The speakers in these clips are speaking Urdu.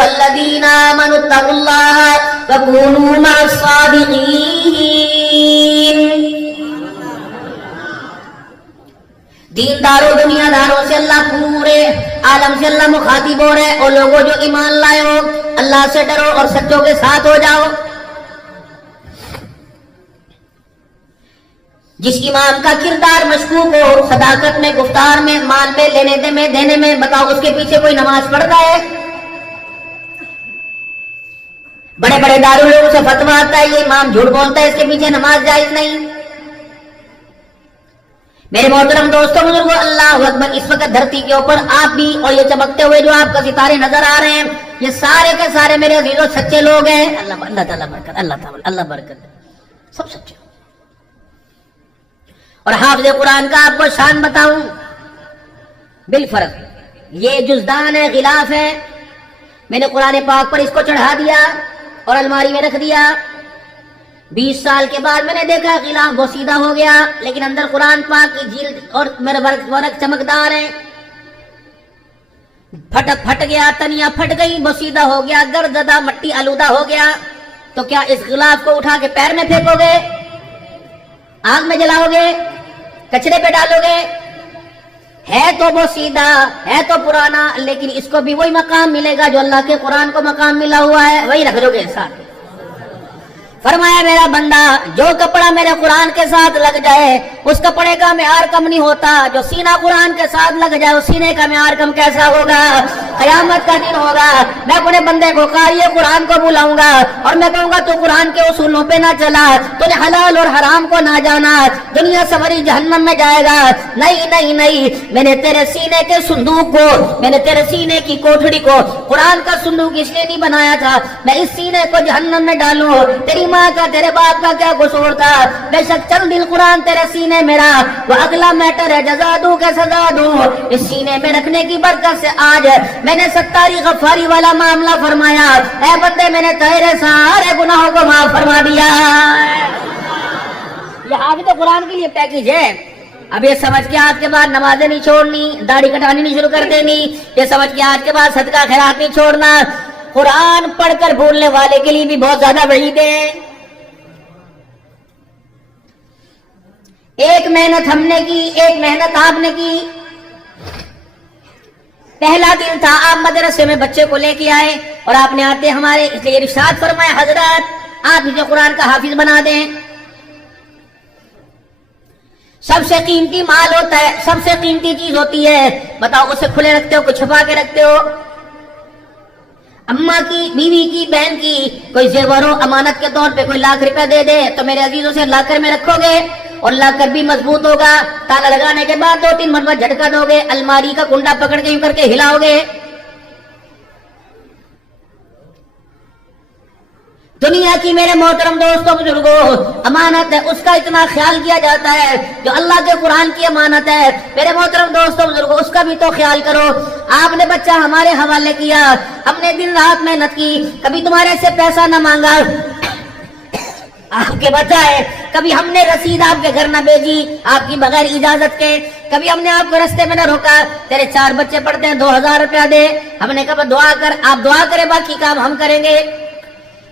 ایھا الذین آمنوا اتقوا اللہ وکونوا مع الصادقین۔ دینداروں دنیا داروں سے اللہ پورے عالم سے اللہ مخاطب ہو رہے، اور لوگوں جو ایمان لائے ہو اللہ سے ڈرو اور سچوں کے ساتھ ہو جاؤ۔ جس امام کا کردار مشکوک ہو، صداقت میں، گفتار میں، مال میں، دینے میں، بتاؤ اس کے پیچھے کوئی نماز پڑھتا ہے؟ بڑے بڑے دارالعلوم سے فتویٰ آتا ہے یہ امام جھوٹ بولتا ہے، اس کے پیچھے نماز جائز نہیں۔ میرے محترم دوستوں بزرگوں، اللہ اکبر، اس وقت دھرتی کے اوپر آپ بھی اور یہ چمکتے ہوئے جو آپ کا ستارے نظر آ رہے ہیں، یہ سارے کے سارے میرے عزیزوں سچے لوگ ہیں۔ اللہ تعالیٰ برکت، اللہ برکت، سب سچے۔ اور حافظ قرآن کا آپ کو شان بتاؤں بالفرض، یہ جزدان ہے، غلاف ہے، میں نے قرآن پاک پر اس کو چڑھا دیا اور الماری میں رکھ دیا۔ 20 سال کے بعد میں نے دیکھا غلاف بوسیدہ ہو گیا، لیکن اندر قرآن پاک کی جلد اور میرے ورق چمکدار ہیں۔ پھٹ گیا، تنیاں پھٹ گئی، بوسیدہ ہو گیا، گرد زدہ، مٹی آلودہ ہو گیا، تو کیا اس غلاف کو اٹھا کے پیر میں پھینکو گے؟ آگ میں جلاؤ گے؟ کچرے پہ ڈالو گے؟ ہے تو بوسیدہ، ہے تو پرانا، لیکن اس کو بھی وہی مقام ملے گا جو اللہ کے قرآن کو مقام ملا ہوا ہے، وہی رکھ دو گے ساتھ۔ فرمایا میرا بندہ جو کپڑا میرے قرآن کے ساتھ لگ جائے اس کپڑے کا معیار کم نہیں ہوتا، جو سینہ قرآن کے ساتھ لگ جائے اس سینے کا معیار کم کیسا ہوگا؟ قیامت کا دن ہوگا، میں اپنے بندے کو قاری قرآن کو بلاؤں گا اور میں کہوں گا تو قرآن کے اصولوں پہ نہ چلا، تو نے حلال اور حرام کو نہ جانا، دنیا سوری جہنم میں جائے گا۔ نہیں نہیں نہیں، میں نے تیرے سینے کے صندوق کو، میں نے تیرے سینے کی کوٹھڑی کو قرآن کا صندوق اس لیے نہیں بنایا تھا میں اس سینے کو جہنم میں ڈالوں۔ تیری ماں کا، تیرے باپ کا کیا قصور تھا؟ بے شک چند دن قرآن تیرے سینے میں رہا، وہ اگلا میٹر ہے، جزا دوں کہ سزا دوں۔ اس سینے میں رکھنے کی برکت سے آج میں نے ستاری غفاری والا معاملہ فرمایا، اے بندے میں نے تیرے سارے گناہوں کو معاف فرما دیا۔ یہ حافظ قرآن کے لیے پیکیج ہے۔ اب یہ سمجھ کے آج کے بعد نمازیں نہیں چھوڑنی، داڑھی کٹانی نہیں شروع کر دینی، یہ سمجھ کے آج کے بعد صدقہ خیرات نہیں چھوڑنا۔ قرآن پڑھ کر بھولنے والے کے لیے بھی بہت زیادہ وعید ہے۔ ایک محنت ہم نے کی، ایک محنت آپ نے کی۔ پہلا دن تھا، آپ مدرسے میں بچے کو لے کے آئے اور آپ نے آتے ہمارے اس لیے ارشاد فرمایا حضرات آپ مجھے قرآن کا حافظ بنا دیں۔ سب سے قیمتی مال ہوتا ہے، سب سے قیمتی چیز ہوتی ہے، بتاؤ اسے کھلے رکھتے ہو کہ چھپا کے رکھتے ہو؟ اماں کی، بیوی کی، بہن کی کوئی زیوروں امانت کے طور پہ کوئی لاکھ روپے دے دے تو میرے عزیزوں سے لاکر میں رکھو گے؟ اور لاکر بھی مضبوط ہوگا، تالا لگانے کے بعد 2-3 مرتبہ جھٹکا دو گے، الماری کا کنڈا پکڑ کے یوں کر کے ہلاؤ گے؟ دنیا کی میرے محترم دوستوں بزرگوں امانت ہے، اس کا اتنا خیال کیا جاتا ہے جو اللہ کے قرآن کی امانت ہے۔ میرے محترم دوستوں بزرگوں اس کا بھی تو خیال کرو۔ آپ نے بچہ ہمارے حوالے کیا، ہم نے دن رات محنت کی، کبھی تمہارے سے پیسہ نہ مانگا، آپ کے بچہ ہے، کبھی ہم نے رسید آپ کے گھر نہ بھیجی آپ کی بغیر اجازت کے، کبھی ہم نے آپ کو رستے میں نہ روکا، تیرے 4 بچے پڑھتے ہیں 2000 روپیہ دے، ہم نے کہا دعا کر، آپ دعا کریں باقی کام ہم کریں گے۔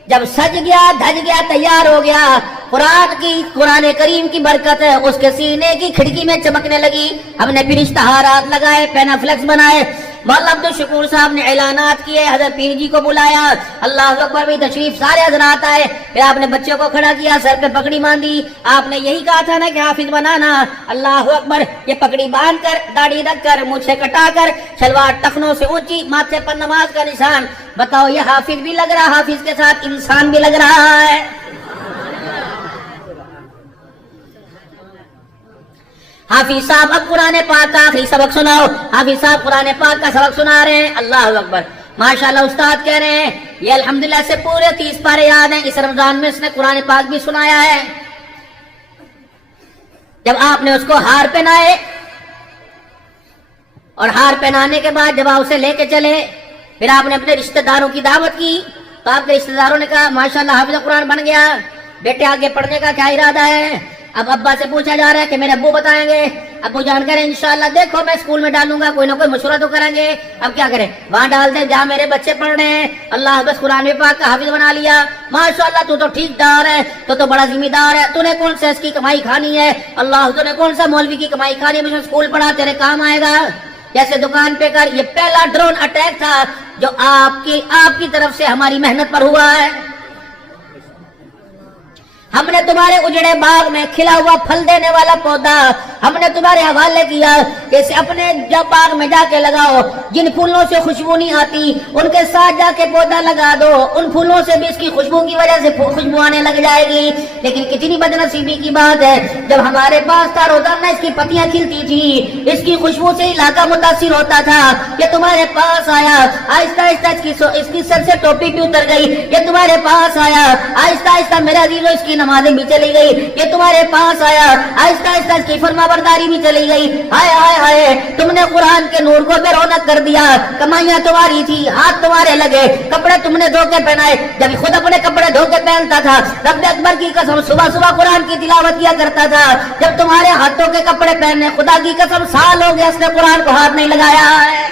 جب سج گیا، دھج گیا، تیار ہو گیا، قرآن کریم کی برکت ہے اس کے سینے کی کھڑکی میں چمکنے لگی، ہم نے پھر اشتہارات لگائے، پینا فلیکس بنائے، مولانا عبدالشکور صاحب نے اعلانات کیے، حضرت پیر جی کو بلایا، اللہ اکبر بھی تشریف، سارے حضرات آئے، پھر آپ نے بچوں کو کھڑا کیا، سر پہ پگڑی باندھی، آپ نے یہی کہا تھا نا کہ حافظ بنانا، اللہ اکبر، یہ پگڑی باندھ کر، داڑھی رکھ کر، مجھ سے کٹا کر، شلوار ٹخنوں سے اونچی، ماتھے پر نماز کا نشان، بتاؤ یہ حافظ بھی لگ رہا، حافظ کے ساتھ انسان بھی لگ رہا ہے۔ حافظ صاحب اب قرآن پاک کا آخری سبق سناؤ، حافظ صاحب قرآن پاک کا سبق سنا رہے ہیں، اللہ اکبر، ماشاءاللہ استاد کہہ رہے ہیں یہ الحمدللہ سے پورے 30 پارے یاد ہیں، اس رمضان میں اس نے قرآن پاک بھی سنایا ہے۔ جب آپ نے اس کو ہار پہنائے اور ہار پہنانے کے بعد جب آپ اسے لے کے چلے، پھر آپ نے اپنے رشتہ داروں کی دعوت کی، تو آپ کے رشتہ داروں نے کہا ماشاءاللہ حافظ قرآن بن گیا، بیٹے آگے پڑھنے کا کیا ارادہ ہے؟ اب ابا سے پوچھا جا رہا ہے کہ میرے ابو بتائیں گے. ابو جان کہہ رہے ہیں انشاءاللہ دیکھو میں اسکول میں ڈالوں گا, کوئی نہ کوئی مشورہ تو کریں گے. اب کیا کریں, وہاں ڈال دیں جہاں میرے بچے پڑھ رہے ہیں. اللہ بس قرآن پاک کا حافظ بنا لیا, ماشاءاللہ تو ٹھیک ڈار ہے, تو بڑا ذمہ دار ہے, تو نے کون سا اس کی کمائی کھانی ہے, اللہ تو نے کون سا مولوی کی کمائی کھانی ہے, مجھے اسکول پڑھا تیرے کام آئے گا. جیسے دکان پہ کر, یہ پہلا ڈرون اٹیک تھا جو آپ کی طرف سے ہماری محنت پر ہوا ہے. ہم نے تمہارے اجڑے باغ میں کھلا ہوا پھل دینے والا پودا ہم نے تمہارے حوالے کیا کہ اسے اپنے جب باغ میں جا کے لگاؤ. جن پھولوں سے خوشبو نہیں آتی ان کے ساتھ جا کے پودا لگا دو, ان پھولوں سے بھی اس کی خوشبو کی وجہ سے خوشبو آنے لگ جائے گی. لیکن کتنی بدنصیبی کی بات ہے, جب ہمارے پاس تھا روزانہ اس کی پتیاں کھلتی تھی, اس کی خوشبو سے علاقہ متاثر ہوتا تھا. یہ تمہارے پاس آیا, آہستہ آہستہ اس کی سر سے ٹوپی بھی اتر گئی. یہ تمہارے پاس آیا, آہستہ آہستہ میرا عزیزو اس کی نمازیں بھی چلی گئی. یہ تمہارے پاس آیا, آہستہ آہستہ اس کی فرما برداری بھی چلی گئی. ہائے ہائے ہائے, تم نے قرآن کے نور کو بے رونق کر دیا. کمائیاں تمہاری تھی, ہاتھ تمہارے لگے, کپڑے تم نے دھو کے پہنائے. جب خود اپنے کپڑے دھو کے پہنتا تھا, رب اکبر کی قسم صبح صبح قرآن کی تلاوت کیا کرتا تھا. جب تمہارے ہاتھوں کے کپڑے پہننے, خدا کی قسم سال ہو گیا اس نے قرآن کو ہاتھ نہیں لگایا ہے.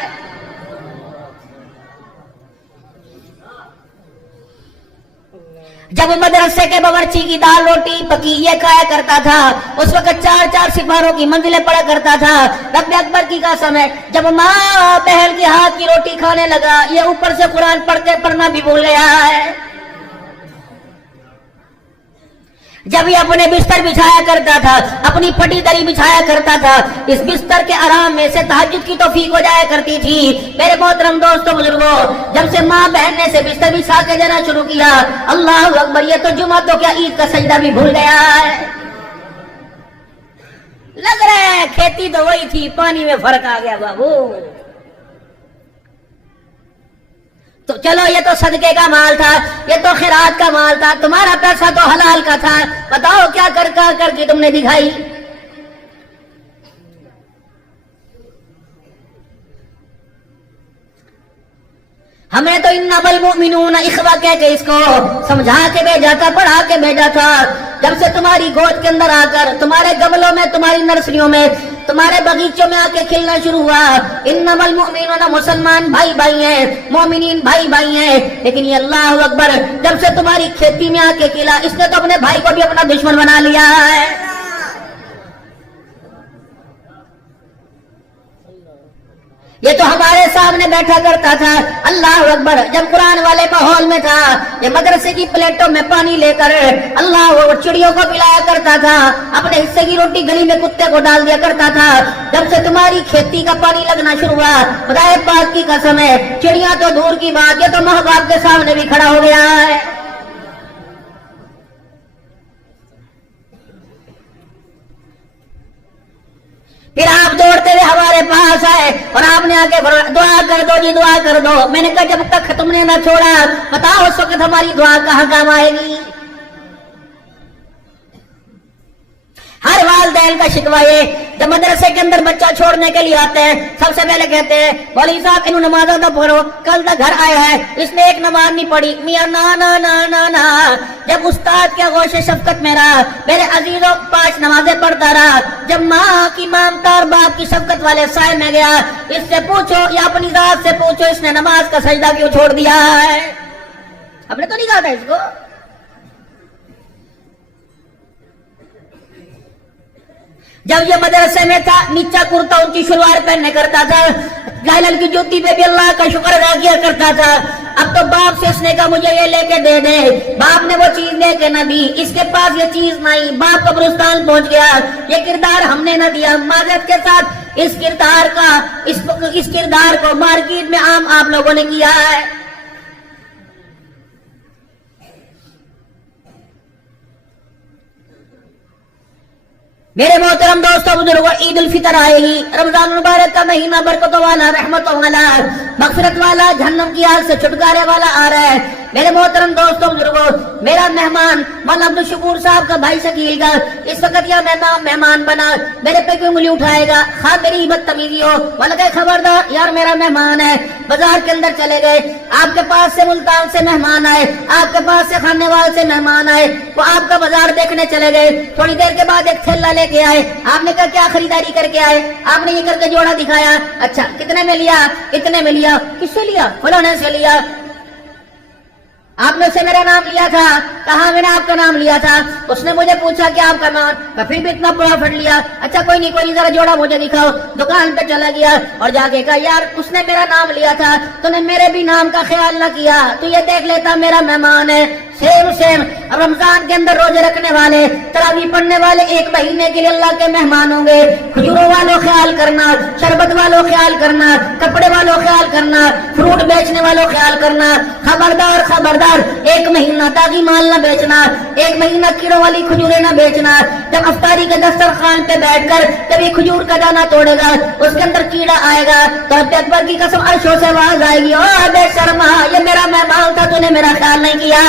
جب مدرسے کے باورچی کی دال روٹی پکی یہ کھایا کرتا تھا, اس وقت 4 سپاروں کی منزلیں پڑا کرتا تھا. رب اکبر کی قسم ہے, جب ماں بہن کے ہاتھ کی روٹی کھانے لگا, یہ اوپر سے قرآن پڑھنا بھی بھول گیا ہے. جب یہ اپنے بستر بچھایا کرتا تھا, اپنی پھٹی دری بچھایا کرتا تھا, اس بستر کے آرام میں سے تہجد کی توفیق ہو جایا کرتی تھی. میرے محترم دوستو بزرگوں, جب سے ماں بہن نے سے بستر بچھا کے دینا شروع کیا, اللہ اکبر, یہ تو جمعہ تو کیا عید کا سجدہ بھی بھول گیا ہے. لگ رہا ہے کھیتی تو وہی تھی, پانی میں فرق آ گیا بابو. تو چلو یہ تو صدقے کا مال تھا, یہ تو خیرات کا مال تھا, تمہارا پیسہ تو حلال کا تھا. بتاؤ کیا کر کے تم نے دکھائی. ہمیں تو انما المؤمنون اخوہ کہہ کے اس کو سمجھا کے بھیجا تھا, پڑھا کے بھیجا تھا. جب سے تمہاری گود کے اندر آ کر, تمہارے گملوں میں, تمہاری نرسریوں میں, تمہارے باغیچوں میں آ کے کھلنا شروع ہوا. انما المؤمنون, مسلمان بھائی بھائی ہیں, مومنین بھائی بھائی ہیں. لیکن یہ اللہ اکبر, جب سے تمہاری کھیتی میں آ کے کھلا, اس نے تو اپنے بھائی کو بھی اپنا دشمن بنا لیا ہے. یہ تو ہمارے سامنے بیٹھا کرتا تھا, اللہ اکبر, جب قرآن والے ماحول میں تھا, یہ مدرسے کی پلیٹوں میں پانی لے کر اللہ اکبر چڑیوں کو پلایا کرتا تھا, اپنے حصے کی روٹی گلی میں کتے کو ڈال دیا کرتا تھا. جب سے تمہاری کھیتی کا پانی لگنا شروع ہوا, خدا پاک کی قسم ہے, چڑیاں تو دور کی بات, یہ تو ماں باپ کے سامنے بھی کھڑا ہو گیا ہے. پھر آپ دوڑتے ہوئے ہمارے پاس آئے اور آپ نے آ کے دعا کر دو جی, دعا کر دو. میں نے کہا جب تک تم نے نہ چھوڑا, بتاؤ اس وقت ہماری دعا کہاں کام آئے گی. ہر والدین کا شکوہ یہ, جب مدرسے کے اندر بچہ چھوڑنے کے لیے آتے ہیں, سب سے پہلے کہتے ہیں مولوی صاحب انہوں نمازوں تو پڑھو, کل تک گھر آیا ہے اس نے ایک نماز نہیں پڑھی. میاں نا نا نا نا نا, جب استاد کے غوش شفقت میں رہا, میرے عزیزوں 5 نمازیں پڑھتا رہا. جب ماں کی مامتا اور باپ کی شفقت والے سائے میں گیا, اس سے پوچھو یا اپنی ذات سے پوچھو اس نے نماز کا سجدہ کیوں چھوڑ دیا ہے. ہم نے تو نہیں کہا تھا اس کو. جب یہ مدرسے میں تھا, نیچا کرتا اونچی شلوار پہننے کرتا تھا, لائلن کی جوتی پہ بھی اللہ کا شکر ادا کیا کرتا تھا. اب تو باپ سے اس نے کہا مجھے یہ لے کے دے دے, باپ نے وہ چیز لے کے نہ دی, اس کے پاس یہ چیز نہیں, باپ قبرستان پہنچ گیا. یہ کردار ہم نے نہ دیا, معذرت کے ساتھ اس کردار کو مارکیٹ میں عام آپ لوگوں نے کیا ہے. میرے محترم دوستوں بزرگوں, عید الفطر آئے گی, رمضان مبارک کا مہینہ برکتوں والا, رحمتوں والا, مغفرت والا, جہنم کی آگ سے چھٹکارے والا آ رہا ہے. میرے محترم دوستوں بزرگوں، میرا مہمان مولانا عبد الشکور صاحب کا بھائی شکیل کا اس وقت یہ مہمان بنا، میرے پہ کیوں انگلی اٹھائے گا؟ خواہ میری بدتمیزی ہو، والا کہ خبردار یار میرا مہمان ہے۔ بازار کے اندر چلے گئے، آپ کے پاس سے ملتان سے مہمان آئے، آپ کے پاس سے خانے وال سے مہمان آئے، وہ آپ کا بازار دیکھنے چلے گئے، تھوڑی دیر کے بعد ایک تھیلا لے کے آئے، آپ نے کہا کیا خریداری کر کے آئے؟ آپ نے یہ کر کے جوڑا دکھایا، اچھا کتنے میں لیا؟ اتنے میں لیا۔ کس سے لیا؟ فلانے سے لیا۔ آپ نے اسے میرا نام لیا تھا؟ کہا میں نے آپ کا نام لیا تھا۔ اس نے مجھے پوچھا کہ آپ کا نام، پھر بھی اتنا پروفٹ لیا۔ اچھا کوئی نہیں ذرا جوڑا مجھے دکھاؤ۔ دکان پہ چلا گیا اور جا کے کہا یار اس نے میرا نام لیا تھا، تو نے میرے بھی نام کا خیال نہ کیا، تو یہ دیکھ لیتا میرا مہمان ہے۔ سیم اب رمضان کے اندر روزے رکھنے والے، تراویح پڑھنے والے ایک مہینے کے لیے اللہ کے مہمان ہوں گے۔ کھجوروں والوں خیال کرنا، شربت والوں خیال کرنا، کپڑے والوں خیال کرنا، فروٹ بیچنے والوں خیال کرنا، خبردار ایک مہینہ داغی مال نہ بیچنا، ایک مہینہ کیڑوں والی کھجوریں نہ بیچنا۔ جب افطاری کے دسترخوان پہ بیٹھ کر کبھی کھجور کا دانہ توڑے گا، اس کے اندر کیڑا آئے گا تو اکبر کی قسم عرشوں سے آواز آئے گی، او بے شرما یہ میرا مہمان تھا، تو نے میرا خیال نہیں کیا۔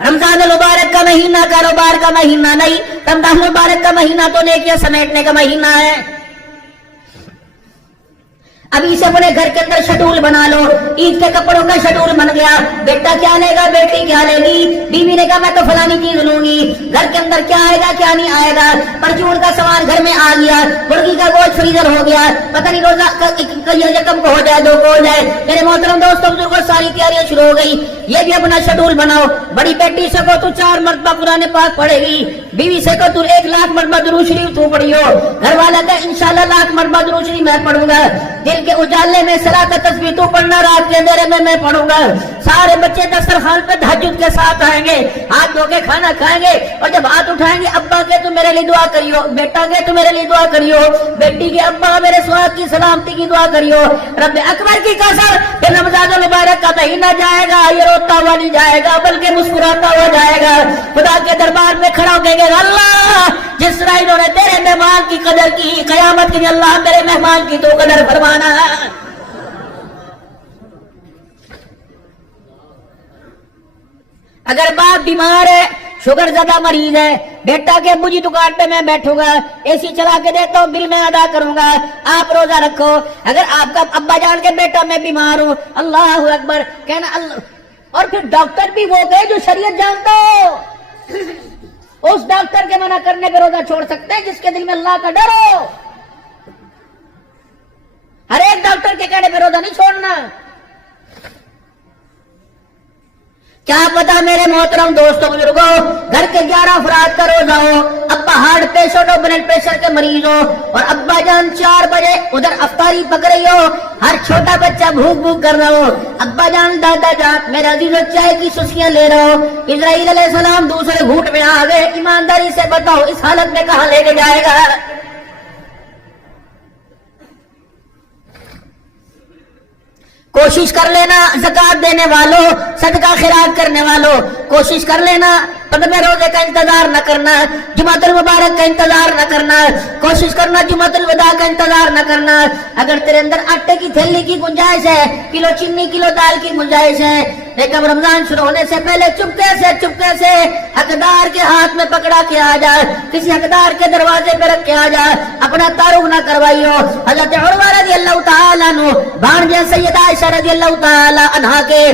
رمضان المبارک کا مہینہ کاروبار کا مہینہ نہیں، رمضان المبارک کا مہینہ تو نیکیاں سمیٹنے کا مہینہ ہے۔ ابھی سے اپنے گھر کے اندر شیڈول بنا لو، عید کے کپڑوں کا شیڈول بن گیا، بیٹا کیا لے گا، بیٹی کیا لے گی، بیوی نے کہا میں تو فلانی چیز لوں گی، گھر کے اندر کیا آئے گا کیا نہیں آئے گا، پرچون کا سامان گھر میں آ گیا، مرغی کا گوشت فریزر ہو گیا، پتہ نہیں روزہ یکم کو ہو جائے، دو کو ہو جائے۔ میرے محترم دوستوں بزرگوں ساری تیاریاں شروع ہو گئی، یہ بھی اپنا شیڈول بناؤ۔ بڑی بیٹی سے کو تو 4 مرتبہ قرآن پاک پڑھے گی، بیوی سے کو تو 1,00,000 مرتبہ درود شریف تو پڑھی ہو، گھر والا کا انشاءاللہ 1,00,000 مرتبہ درود شریف میں پڑھوں گا، دل کے اجالے میں صلاۃ تسبیح تو پڑھنا، رات کے اندھیرے میں پڑھوں گا۔ سارے بچے دسترخوان پہ تہجد کے ساتھ آئیں گے، ہاتھ دھو کے کھانا کھائیں گے، اور جب ہاتھ اٹھائیں گے ابا کے تو میرے لیے دعا کریو، بیٹا کے تو میرے لیے دعا کریو، بیٹی کے ابا میرے سواد کی سلامتی کی دعا کریو۔ رب اکبر کی قسم پھر رمضان المبارک کا مہینہ جائے گا، یہ روتا ہوا نہیں جائے گا بلکہ مسکراتا ہوا جائے گا، خدا کے دربار میں کھڑا ہو کہیں گے اللہ جس طرح انہوں نے تیرے مہمان کی قدر کی، قیامت کے دن اللہ میرے مہمان کی تو قدر فرمانا۔ اگر باپ بیمار ہے، شوگر زدہ مریض ہے، بیٹا کے ابو جی دکان پہ میں بیٹھوں گا، اے سی چلا کے دیتا ہوں، بل میں ادا کروں گا، آپ روزہ رکھو۔ اگر آپ کا ابا جان کے بیٹا میں بیمار ہوں، اللہ اکبر کہنا اللہ۔ اور پھر ڈاکٹر بھی وہ گئے جو شریعت جانتا ہو، اس ڈاکٹر کے منع کرنے پہ روزہ چھوڑ سکتے ہیں جس کے دل میں اللہ کا ڈر ہو۔ ہر ایک ڈاکٹر کے کہنے پہ روزہ نہیں چھوڑنا۔ کیا پتا میرے محترم دوستوں بزرگوں، گھر کے 11 افراد کا روزہ ہو، ابا ہارٹ پیشنٹ ہو، بلڈ پریشر کے مریض ہو، اور ابا جان 4 بجے ادھر افطاری پک رہی ہو، ہر چھوٹا بچہ بھوک کر رہا ہو، ابا جان دادا جان میرے عزیزو چائے کی سسکیاں لے رہا ہو، اسرائیل علیہ السلام دوسرے گھوٹ میں آ گئے، ایمانداری سے بتاؤ اس حالت میں کہاں لے کے جائے گا؟ کوشش کر لینا زکات دینے والوں، صدقہ خیرات کرنے والوں، کوشش کر لینا میں روزے کا انتظار نہ کرنا، جمعۃ المبارک کا انتظار نہ کرنا، کوشش کرنا جمعۃ الوداع کا انتظار نہ کرنا۔ اگر تیرے اندر آٹے کی تھیلی کی گنجائش ہے، کلو چینی کلو دال کی گنجائش ہے، لیکن رمضان شروع ہونے سے پہلے چپکے سے حقدار کے ہاتھ میں پکڑا کے آ جائے، کسی حقدار کے دروازے پہ رکھ کے آ جائے، اپنا تعارف نہ کروائیو۔ حضرت عروہ رضی اللہ تعالیٰ عنہ بھانجے سیدہ عائشہ رضی اللہ تعالیٰ عنہا کے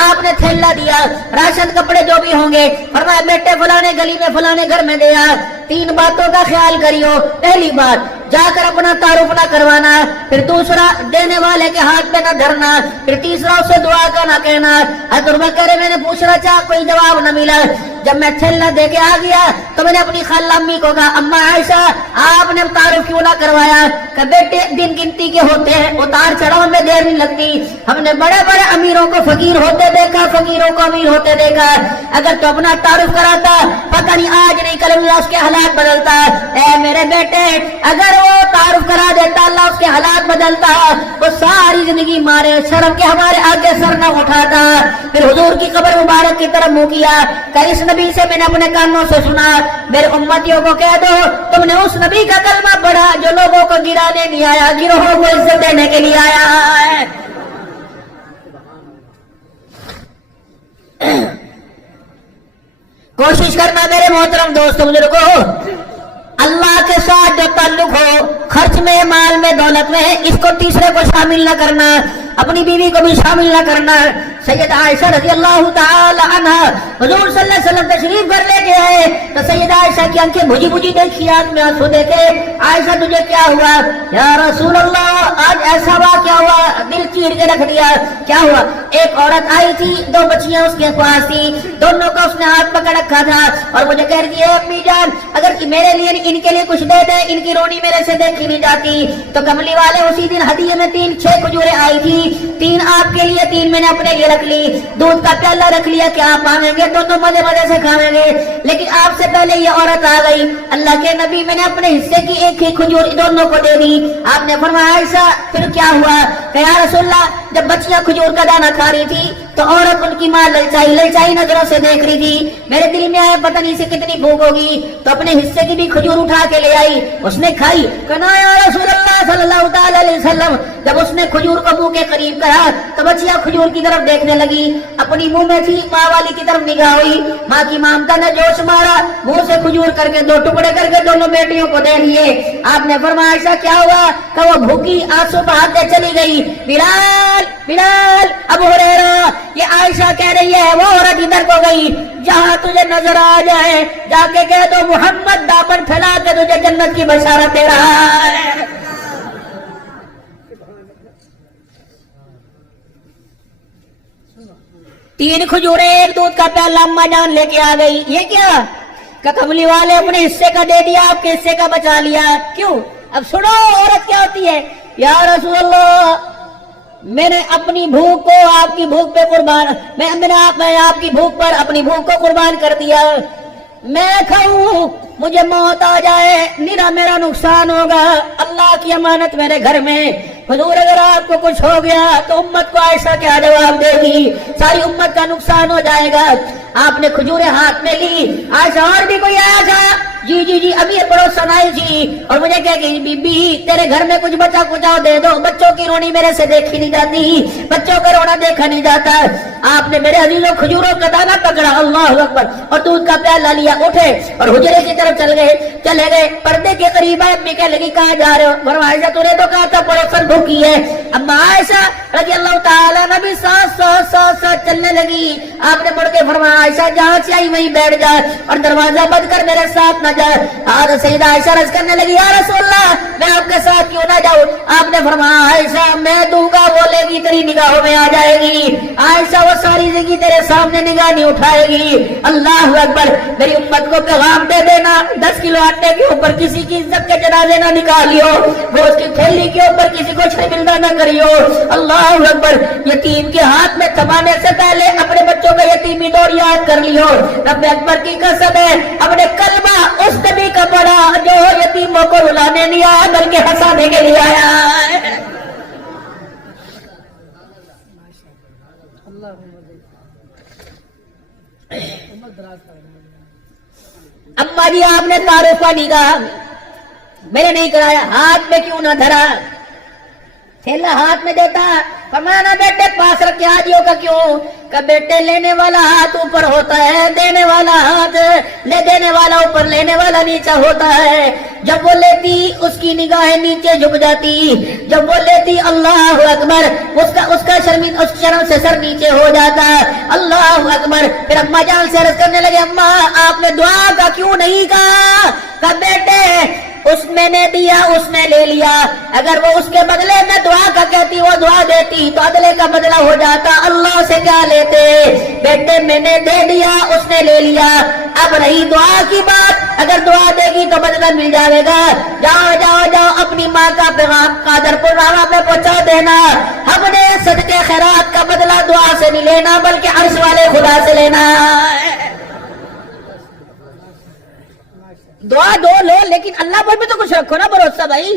آپ نے تھیلا دیا، راشن کپڑے جو بھی ہوں گے، فرمایا بیٹے فلانے گلی میں فلانے گھر میں دیا۔ 3 باتوں کا خیال کریو، پہلی بات جا کر اپنا تعارف نہ کروانا، پھر دوسرا دینے والے کے ہاتھ پہ نہ دھرنا، پھر تیسرا اسے دعا کا نہ کہنا۔ حضرت کہہ رہے میں نے پوچھنا چاہا کوئی جواب نہ ملا، جب میں تھیلا دے کے آ گیا تو میں نے اپنی خالہ امی کو کہا اما عائشہ آپ نے تعارف کیوں نہ کروایا؟ کہ بیٹے دن گنتی کے ہوتے ہیں، اتار چڑھاؤ میں دیر نہیں لگتی، ہم نے بڑے بڑے امیروں کو فقیر ہوتے دیکھا، فقیروں کو امیر ہوتے دیکھا، اگر تو اپنا تعارف کراتا پتہ نہیں آج نہیں کل اس کے حالات بدلتا۔ اے میرے بیٹے اگر وہ تعارف کرا دیتا اللہ اس کے حالات بدلتا، وہ ساری زندگی مارے شرم کے ہمارے آگے سر نہ اٹھاتا، پھر حضور کی قبر مبارک کی طرف منہ کیا کہ اس نبی سے میں نے اپنے کانوں سے سنا، میرے امتیوں کو کہہ دو تم نے اس نبی کا کلمہ پڑھا جو لوگوں کو گرانے نہیں آیا، گروہوں کو عزت دینے کے لیے آیا ہے۔ کوشش کرنا میرے محترم دوستوں بزرگوں، اللہ کے ساتھ جو تعلق ہو، خرچ میں، مال میں، دولت میں، اس کو تیسرے کو شامل نہ کرنا، اپنی بیوی کو بھی شامل نہ کرنا۔ سیدہ عائشہ رضی اللہ تعالی عنہ حضور صلی اللہ علیہ وسلم تشریف گھر لے کے آئے تو سیدہ عائشہ کی آنکھیں بھجی بھجی دیکھی، آنکھ میں آنسو دیکھے۔ عائشہ تجھے کیا ہوا؟ یا رسول اللہ آج ایسا کیا ہوا؟ دل چیر کے رکھ دیا۔ کیا ہوا؟ ایک عورت آئی تھی، دو بچیاں اس کے پاس تھی، دونوں کا اس نے ہاتھ پکڑ رکھا تھا اور مجھے کہہ رہی ہے امی جان اگر میرے لیے ان کے لیے کچھ دے دے، ان کی رونی میرے سے دیکھی نہیں جاتی۔ تو کملی والے اسی دن ہدیے میں 6 کھجوریں آئی تھی، 3 آپ کے لیے، 3 میں نے اپنے لیے رکھ لی، دودھ کا پیالہ رکھ لیا کہ آپ مانگیں گے، دونوں مزے مزے سے کھائیں گے۔ لیکن آپ سے پہلے یہ عورت آ گئی، اللہ کے نبی میں نے اپنے حصے کی ایک ہی کھجور دونوں کو دے دی۔ آپ نے فرمایا عائشہ پھر کیا ہوا؟ کہ یا رسول اللہ جب بچیاں کھجور کا دانہ کھا رہی تھی تو عورت ان کی ماں للچائی نظروں سے دیکھ رہی تھی، میرے دل میں آیا پتہ نہیں اسے کتنی بھوک ہوگی، تو اپنے حصے کی بھی کھجور اٹھا کے لے آئی، اس نے کھائی۔ کہنا یا رسول اللہ صلی اللہ تعالی علیہ وسلم جب اس نے کھجور کو منہ کے قریب کرا تو بچیاں کھجور کی طرف دیکھنے لگی، اپنی منہ میں تھی، ماں والی کی طرف نگاہ ہوئی، ماں کی ممتا نے جوش مارا، منہ سے کھجور کر کے 2 ٹکڑے کر کے دونوں بیٹیوں کو دے دیے۔ آپ نے فرمایا عائشہ کیا ہوا؟ کہ وہ بھوکی آنسو بہاتے چلی گئی۔ بلال بلال ابو ہریرہ، یہ عائشہ کہہ رہی ہے وہ عورت ادھر کو گئی، جہاں تجھے نظر آ جائے جا کے کہہ دو محمد دامن پھیلا کے تجھے جنت کی بشارت دے رہا ہے۔ تین کھجوریں، ایک دودھ کا پیالہ اماں جان لے کے آ گئی۔ یہ کیا کہ کملی والے اپنے حصے کا دے دیا، آپ کے حصے کا بچا لیا۔ کیوں؟ اب سنو عورت کیا ہوتی ہے۔ یا رسول اللہ میں نے اپنی بھوک کو آپ کی بھوک پہ قربان، میں آپ کی بھوک پر اپنی بھوک کو قربان کر دیا، میں کھاؤں مجھے موت آ جائے میرا نقصان ہوگا، اللہ کی امانت میرے گھر میں، حضور اگر آپ کو کچھ ہو گیا تو امت کو عائشہ کیا جواب دے گی؟ ساری امت کا نقصان ہو جائے گا۔ آپ نے کھجوریں ہاتھ میں لی، عائشہ اور بھی کوئی آیا تھا؟ جی ابھی یہ پڑوسن آئی تھی اور مجھے کہہ گئی بی بی تیرے گھر میں کچھ بچا کچا دے دو، بچوں کی رونی میرے سے دیکھی نہیں جاتی، بچوں کا رونا دیکھا نہیں جاتا۔ آپ نے میرے عزیزوں کھجوروں کا دانہ پکڑا، اللہ اکبر، اور دودھ کا پیالہ لیا، اٹھے اور حجرے کی طرف چلے گئے، پردے کے قریب آئے، امی کہنے لگی کہاں جا رہے ہو؟ فرمایا عائشہ تو نے تو کہا تھا پڑوسن بھوکی ہے۔ اما عائشہ رضی اللہ تعالیٰ نبی ساتھ چلنے لگی۔ آپ نے مڑ کے فرمایا عائشہ جہاں سے آئی وہیں بیٹھ جا اور دروازہ بند کر میرے ساتھ نہ جا۔ اور سیدہ عائشہ رض کرنے لگی یا رسول اللہ میں آپ کے ساتھ کیوں نہ جاؤں؟ آپ نے فرمایا عائشہ میں دوں گا وہ لے گی تیری نگاہوں میں آ جائے گی، عائشہ وہ ساری زندگی تیرے سامنے نگاہ نہیں اٹھائے گی۔ اللہ اکبر، میری امت کو پیغام دے دینا، 10 کلو آٹے کے اوپر کسی کی عزت کے جنازے نہ نکالیو، وہ اس کی تھیلی کے اوپر کسی کو شرمندہ نہ کریو۔ اللہ اکبر، یتیم کے ہاتھ میں تھمانے سے پہلے اپنے بچوں کا یتیمی دور یاد کر لیو۔ رب اکبر کی قسم ہے اپنے کلمہ اس نبی کا پڑھا جو یتیموں کو رلانے نہیں آیا بلکہ ہنسانے کے لیے آیا ہے۔ اما جی آپ نے تعارف کا نہیں کہا، میں نے نہیں کرایا، ہاتھ میں کیوں نہ دھرا؟ تھیلا ہاتھ میں دیتا، فرمایا بیٹے پاس رکھ کے حاجیوں کا کیوں؟ کہ بیٹے لینے والا ہاتھ اوپر ہوتا ہے، دینے والا ہاتھ دینے والا اوپر، لینے والا نیچا ہوتا ہے۔ جب وہ لیتی اس کی نگاہیں نیچے جھک جاتی، جب وہ لیتی اللہ اکبر اس کا شرم سے سر نیچے ہو جاتا، اللہ اکبر۔ پھر اماں جان سے عرض کرنے لگے اماں آپ نے دعا کا کیوں نہیں کہا؟ کہ بیٹے اس میں نے دیا اس نے لے لیا، اگر وہ اس کے بدلے میں دعا کا کہتی وہ دعا دیتی تو عدلے کا بدلہ ہو جاتا، اللہ سے کیا لیتے؟ بیٹے میں نے دے دیا اس نے لے لیا، اب رہی دعا کی بات، اگر دعا دے گی تو بدلہ مل جائے گا۔ جاؤ اپنی ماں کا پیغام قادر پور راما پہ پہنچا دینا، ہم نے صدقے خیرات کا بدلہ دعا سے نہیں لینا بلکہ عرش والے خدا سے لینا ہے۔ دعا دو لو لیکن اللہ پر بھی تو کچھ رکھو نا بھروسہ بھائی۔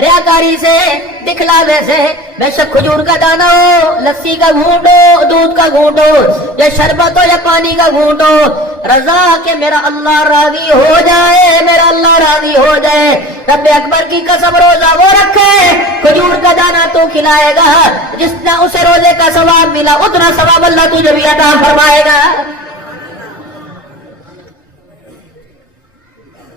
ریاکاری سے، دکھلاوے سے، بے شک کھجور کا دانہ ہو، لسی کا گھونٹ ہو، دودھ کا گھونٹ ہو، یا شربت ہو یا پانی کا گھونٹ ہو، رضا کہ میرا اللہ راضی ہو جائے، میرا اللہ راضی ہو جائے، رب اکبر کی قسم روزہ وہ رکھے، کھجور کا دانہ تو کھلائے گا، جتنا اسے روزے کا ثواب ملا اتنا ثواب اللہ تجھے بھی عطا فرمائے گا۔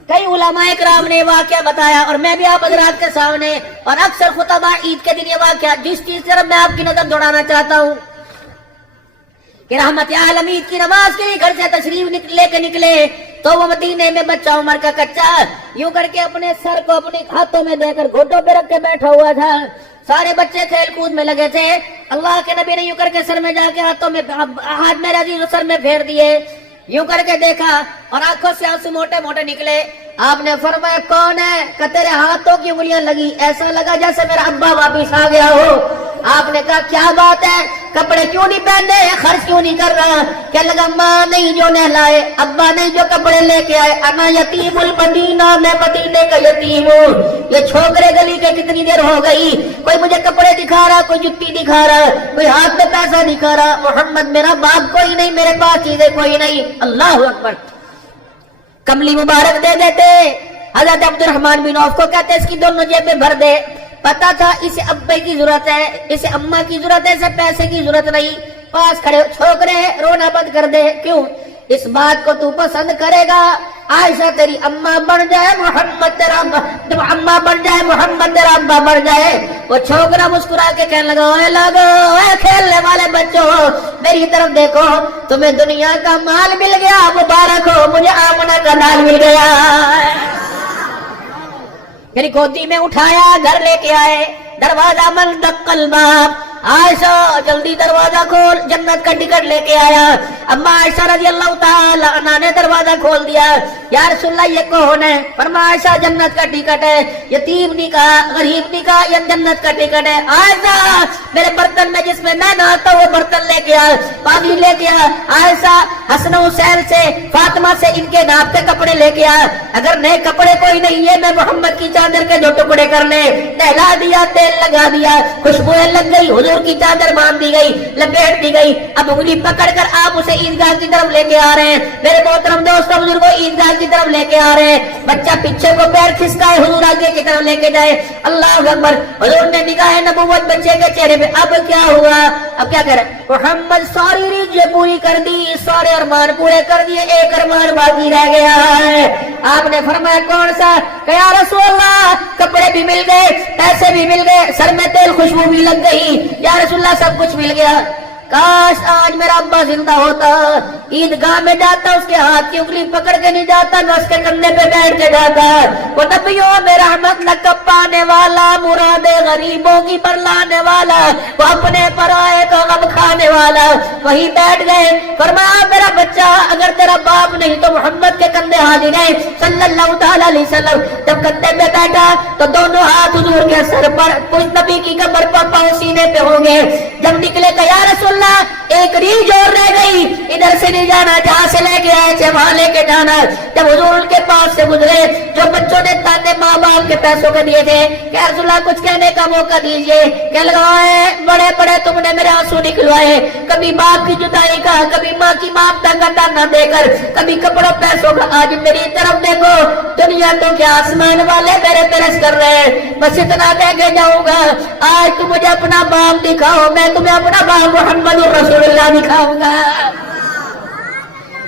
کئی علماء اکرام نے واقعہ بتایا، اور میں بھی آپ حضرات کے سامنے، اور اکثر خطبہ عید کے دن یہ واقعہ جس چیز طرف میں آپ کی نظر دوڑانا چاہتا ہوں کہ رحمت عالم عید کی نماز کے لیے گھر سے تشریف لے کے نکلے تو وہ مدینے میں بچہ عمر کا کچا یوں کر کے اپنے سر کو اپنے ہاتھوں میں دے کر گھٹوں پہ رکھ کے بیٹھا ہوا تھا۔ سارے بچے کھیل کود میں لگے تھے، اللہ کے نبی نے یوں کر کے سر میں جا کے ہاتھوں میں ہاتھ میرا جی سر میں پھیر دیے، یوں کر کے دیکھا اور آنکھوں سے آنسو موٹے موٹے نکلے۔ آپ نے فرمایا کون ہے؟ کہ تیرے ہاتھوں کی انگلیاں لگی، ایسا لگا جیسے میرا ابا واپس آ گیا ہو۔ آپ نے کہا کیا بات ہے، کپڑے کیوں نہیں پہننے، خرچ کیوں نہیں کر رہا؟ کہنے لگا ماں نہیں جو نہلائے، ابا نہیں جو کپڑے لے کے آئے، انا یتیم المدینہ، میں مدینے کا یتیم ہوں۔ یہ چھوکرے گلی کے کتنی دیر ہو گئی، کوئی مجھے کپڑے دکھا رہا، کوئی جتی دکھا رہا، کوئی ہاتھ میں پیسہ دکھا رہا، محمد میرا باپ کوئی نہیں، میرے پاس چیزیں کوئی نہیں۔ اللہ اکبر، کملی مبارک دے دیتے، حضرت عبد الرحمن بن عوف کو کہتے اس کی دونوں جیبیں بھر دے، پتا تھا اسے ابے کی ضرورت ہے، اسے اماں کی ضرورت ہے، اسے پیسے کی ضرورت نہیں، پاس کھڑے چھوکرے رونا بند کر دے، کیوں؟ اس بات کو تو پسند کرے گا عائشہ تیری اماں بن جائے، محمد تیرا اماں بن جائے، محمد تیرا ابا بن جائے۔ وہ چھوکرا مسکرا کے کہنے لگا اوے لوگو، اوے کھیلنے والے بچوں، میری طرف دیکھو، تمہیں دنیا کا مال مل گیا، مبارک ہو، مجھے آمنہ کا مال مل گیا۔ میری گودی میں اٹھایا، گھر لے کے آئے، دروازہ من دق الباب، عائشہ جلدی دروازہ کھول، جنت کا ٹکٹ لے کے آیا۔ اما عائشہ رضی اللہ تعالی عنہا نے دروازہ کھول دیا، یا رسول اللہ یہ کون ہے؟ فرمایا عائشہ جنت کا ٹکٹ ہے، یتیم نہیں کہا، غریب نہیں کہا، یہ جنت کا ٹکٹ ہے۔ عائشہ میرے برتن میں جس میں میں نہاتا ہوں وہ برتن لے کے آ، پانی لے کے آ۔ عائشہ حسن حسین سے، فاطمہ سے ان کے ناپ کے کپڑے لے کے آ، اگر نئے کپڑے کوئی نہیں ہے میں محمد کی چادر کے جو ٹکڑے کر لے، نہلا دیا، تیل لگا دیا، خوشبوئیں لگ گئی، حضور کی چادر باندھ دی گئی، لپیٹ دی گئی، اب انگلی پکڑ کر آپ اسے عیدگاہ کی طرف لے کے آ رہے ہیں۔ میرے محترم دوستوں بزرگوں، عیدگاہ کی طرف لے کے آ رہے ہیں، بچہ پیچھے کو پیر کھسکائے، حضور آگے کی طرف لے کے جائے، اللہ اکبر، حضور نے نگاہ نبوت بچے کے چہرے پہ، اب کیا ہوا؟ اب کیا کہہ رہے؟ محمد ساری ریجیں پوری کر دی، سارے ارمان پورے کر دیے، ایک ارمان باقی رہ گیا ہے۔ آپ نے فرمایا کون سا؟ کہ یا رسول اللہ کپڑے بھی مل گئے، پیسے بھی مل گئے، سر میں تیل خوشبو بھی لگ گئی، یا رسول اللہ سب کچھ مل گیا۔ کاش آج میرا ابا زندہ ہوتا، عیدگاہ میں جاتا، اس کے ہاتھ کی انگلی پکڑ کے نہیں جاتا، میں اس کے کندھے پہ بیٹھ کے جاتا، وہ نبیوں میں رحمت لقب پانے والا، مراد غریبوں کی پر لانے والا، وہ اپنے پرائے کو غم کھانے والا، وہی بیٹھ گئے۔ فرمایا میرا بچہ اگر تیرا باپ نہیں تو محمد کے کندھے حاضر ہیں صلی اللہ تعالی علیہ وسلم۔ جب کندھے پہ بیٹھا تو دونوں ہاتھ حضور کے سر پر، کچھ نبی کی کمر پر، پاؤں سینے پہ ہوں گے۔ جب نکلے تو یا رسول اللہ ایک ریج اور رہ گئی، ادھر سے نہیں جانا، جہاں سے لے کے آئے تھے وہاں لے کے جانا۔ جب حضور ان کے پاس سے گزرے، جو بچوں نے تانے ماں باپ کے پیسوں کے دیے تھے، کہ رسول اللہ کچھ کہنے کا موقع دیجئے، کہ لگائے بڑے بڑے تم نے میرے آنسو نکلوائے، کبھی باپ کی جدائی کا، کبھی ماں کی معاف کا تانا دے کر، کبھی کپڑوں پیسوں کا، آج میری طرف دیکھو، دنیا تو کیا آسمان والے میرے ترس کر رہے ہیں، بس اتنا دے کے جاؤں گا، آج تم مجھے اپنا باپ دکھاؤ، میں تمہیں اپنا باپ محمد رسول اللہ دکھاؤں گا۔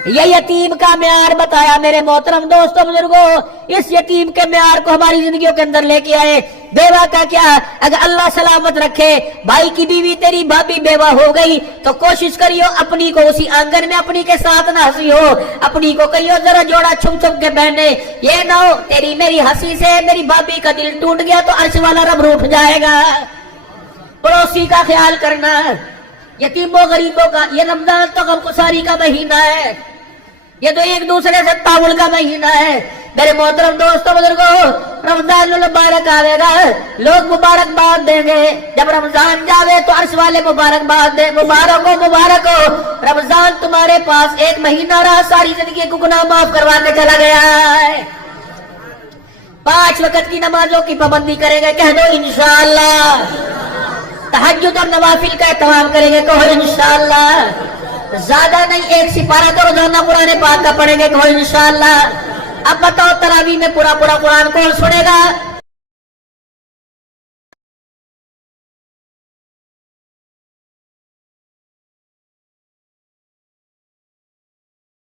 یہ یتیم کا معیار بتایا میرے محترم دوستوں بزرگوں، اس یتیم کے معیار کو ہماری زندگیوں کے اندر لے کے آئے۔ بیوہ کا کیا؟ اگر اللہ سلامت رکھے، بھائی کی بیوی تیری بھابی بیوہ ہو گئی تو کوشش کریو اپنی کو اسی آنگن میں اپنی کے ساتھ نہ ہنسی ہو، اپنی کو کہیو ذرا جوڑا چھم چھم کے پہنے، یہ نہ ہو تیری میری ہنسی سے میری بھابی کا دل ٹوٹ گیا تو عرش والا رب روٹھ جائے گا۔ پڑوسی کا خیال کرنا، یتیموں غریبوں کا، یہ رمضان تو غمگساری کا مہینہ ہے، یہ تو ایک دوسرے سے تعاون کا مہینہ ہے۔ میرے محترم دوستوں بزرگوں، رمضان المبارک آئے گا، لوگ مبارکباد دیں گے، جب رمضان جاوے تو عرش والے مبارکباد دیں، مبارک ہو مبارک ہو، رمضان تمہارے پاس ایک مہینہ رہا، ساری زندگی کو گناہ معاف کروا کے چلا گیا ہے۔ 5 وقت کی نمازوں کی پابندی کریں گے، کہہ دو انشاءاللہ۔ تہجد اور نوافل کا اہتمام کریں گے، کہو انشاءاللہ۔ زیادہ نہیں، 1 سپارہ تو روزانہ قرآن پاک کا پڑھیں گے، کہو انشاءاللہ۔ اب بتاؤ تراویح میں پورا قرآن کون سنے گا؟